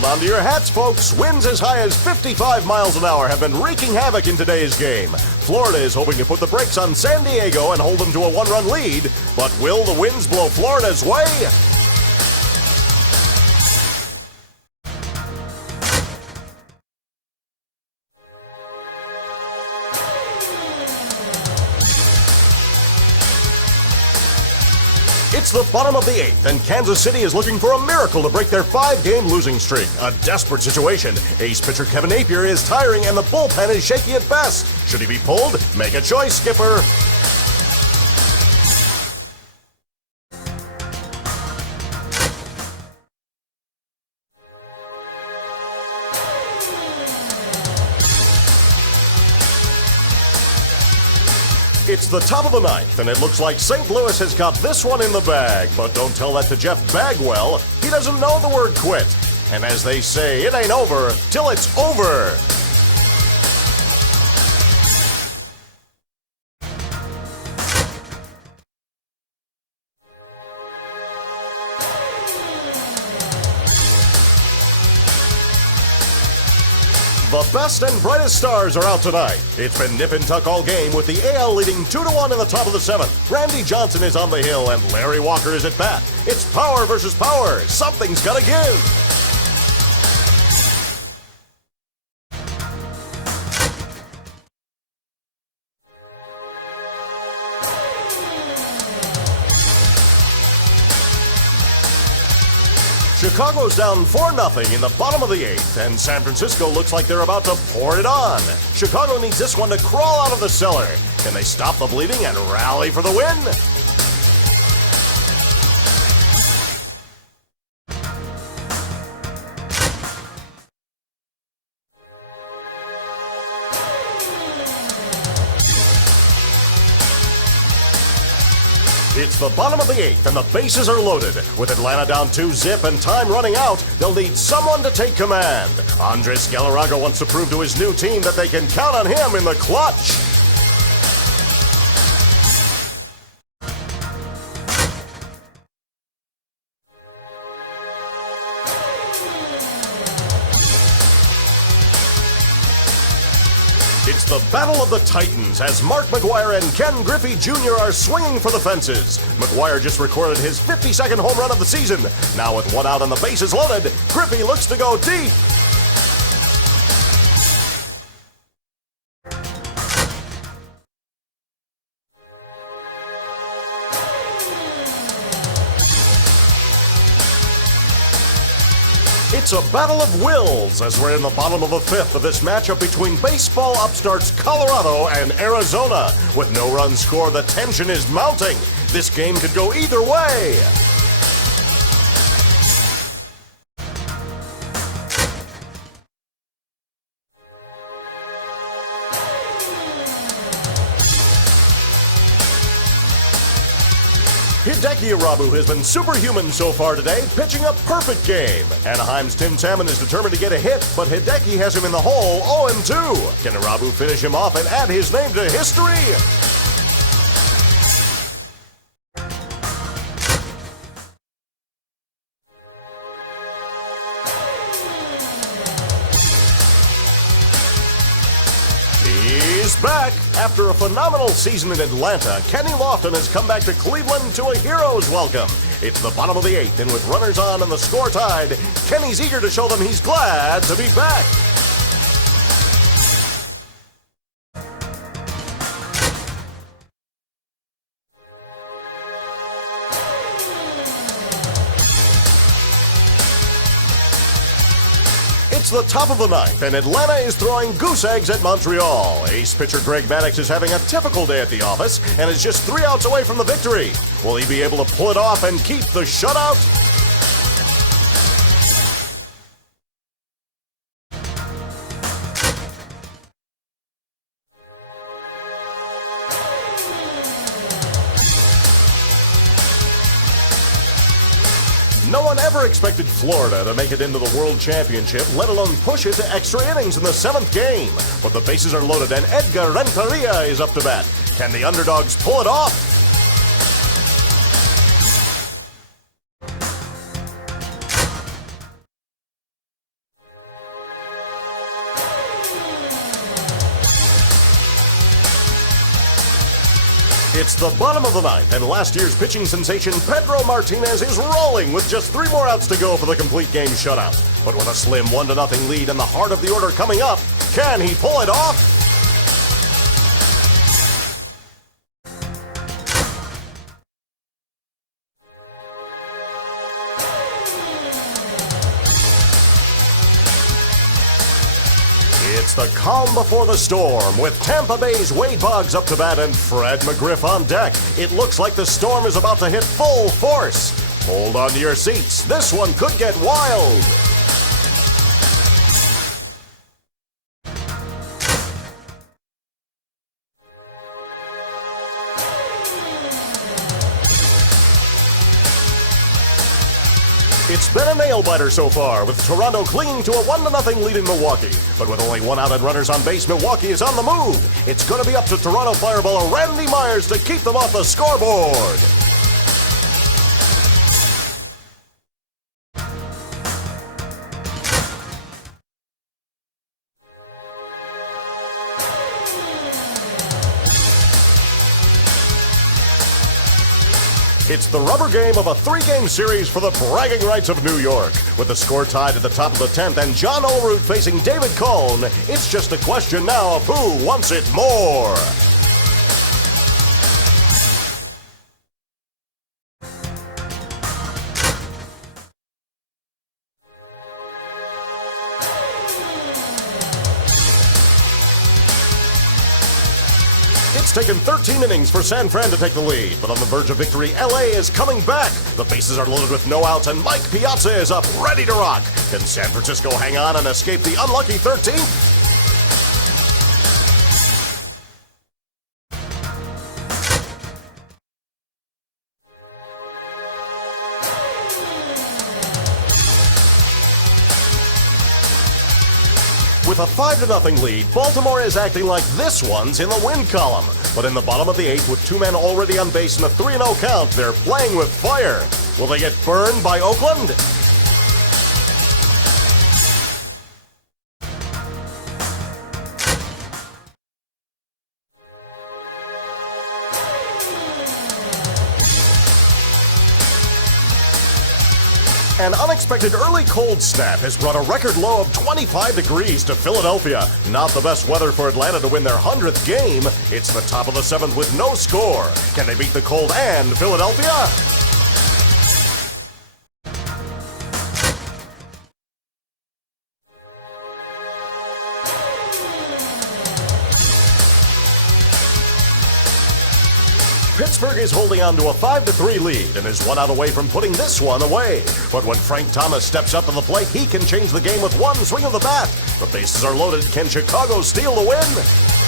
Hold on to your hats, folks. Winds as high as 55 miles an hour have been wreaking havoc in today's game. Florida is hoping to put the brakes on San Diego and hold them to a one-run lead. But will the winds blow Florida's way? It's the bottom of the 8th, and Kansas City is looking for a miracle to break their 5-game losing streak. A desperate situation. Ace pitcher Kevin Napier is tiring, and the bullpen is shaky at best. Should he be pulled? Make a choice, skipper. It's the top of the 9th, and it looks like St. Louis has got this one in the bag. But don't tell that to Jeff Bagwell. He doesn't know the word quit. And as they say, it ain't over till it's over. The best and brightest stars are out tonight. It's been nip and tuck all game, with the AL leading 2-1 in the top of the 7th. Randy Johnson is on the hill and Larry Walker is at bat. It's power versus power. Something's gotta give. Chicago's down 4-0 in the bottom of the 8th, and San Francisco looks like they're about to pour it on. Chicago needs this one to crawl out of the cellar. Can they stop the bleeding and rally for the win? It's the bottom of the 8th, and the bases are loaded. With Atlanta down 2-0 and time running out, they'll need someone to take command. Andres Galarraga wants to prove to his new team that they can count on him in the clutch. It's the Battle of the Titans as Mark McGwire and Ken Griffey Jr. are swinging for the fences. McGwire just recorded his 52nd home run of the season. Now with one out and the bases loaded, Griffey looks to go deep. It's a battle of wills as we're in the bottom of the 5th of this matchup between baseball upstarts Colorado and Arizona. With no runs scored, the tension is mounting. This game could go either way. Hideki Irabu has been superhuman so far today, pitching a perfect game. Anaheim's Tim Salmon is determined to get a hit, but Hideki has him in the hole 0-2. Can Irabu finish him off and add his name to history? He's back! After a phenomenal season in Atlanta, Kenny Lofton has come back to Cleveland to a hero's welcome. It's the bottom of the 8th, and with runners on and the score tied, Kenny's eager to show them he's glad to be back. It's the top of the 9th, and Atlanta is throwing goose eggs at Montreal. Ace pitcher Greg Maddux is having a typical day at the office and is just 3 outs away from the victory. Will he be able to pull it off and keep the shutout? No one ever expected Florida to make it into the World Championship, let alone push it to extra innings in the 7th game. But the bases are loaded and Edgar Renteria is up to bat. Can the underdogs pull it off? It's the bottom of the ninth, and last year's pitching sensation Pedro Martinez is rolling with just 3 more outs to go for the complete game shutout. But with a slim 1-0 lead and the heart of the order coming up, can he pull it off? It's the calm before the storm, with Tampa Bay's Wade Boggs up to bat and Fred McGriff on deck. It looks like the storm is about to hit full force. Hold on to your seats. This one could get wild. It's been a nail-biter so far, with Toronto clinging to a 1-0 lead in Milwaukee. But with only 1 out and runners on base, Milwaukee is on the move. It's going to be up to Toronto fireballer Randy Myers to keep them off the scoreboard. It's the rubber game of a 3-game series for the bragging rights of New York. With the score tied at the top of the 10th and John Olerud facing David Cone, it's just a question now of who wants it more. It's taken 13 innings for San Fran to take the lead, but on the verge of victory, LA is coming back. The bases are loaded with no outs, and Mike Piazza is up, ready to rock. Can San Francisco hang on and escape the unlucky 13th? With a 5-0 lead, Baltimore is acting like this one's in the win column. But in the bottom of the 8th, with 2 men already on base and a 3-0 count, they're playing with fire. Will they get burned by Oakland? An unexpected early cold snap has brought a record low of 25 degrees to Philadelphia. Not the best weather for Atlanta to win their 100th game. It's the top of the 7th with no score. Can they beat the cold and Philadelphia? Pittsburgh is holding on to a 5-3 lead and is 1 out away from putting this one away. But when Frank Thomas steps up to the plate, he can change the game with 1 swing of the bat. The bases are loaded. Can Chicago steal the win?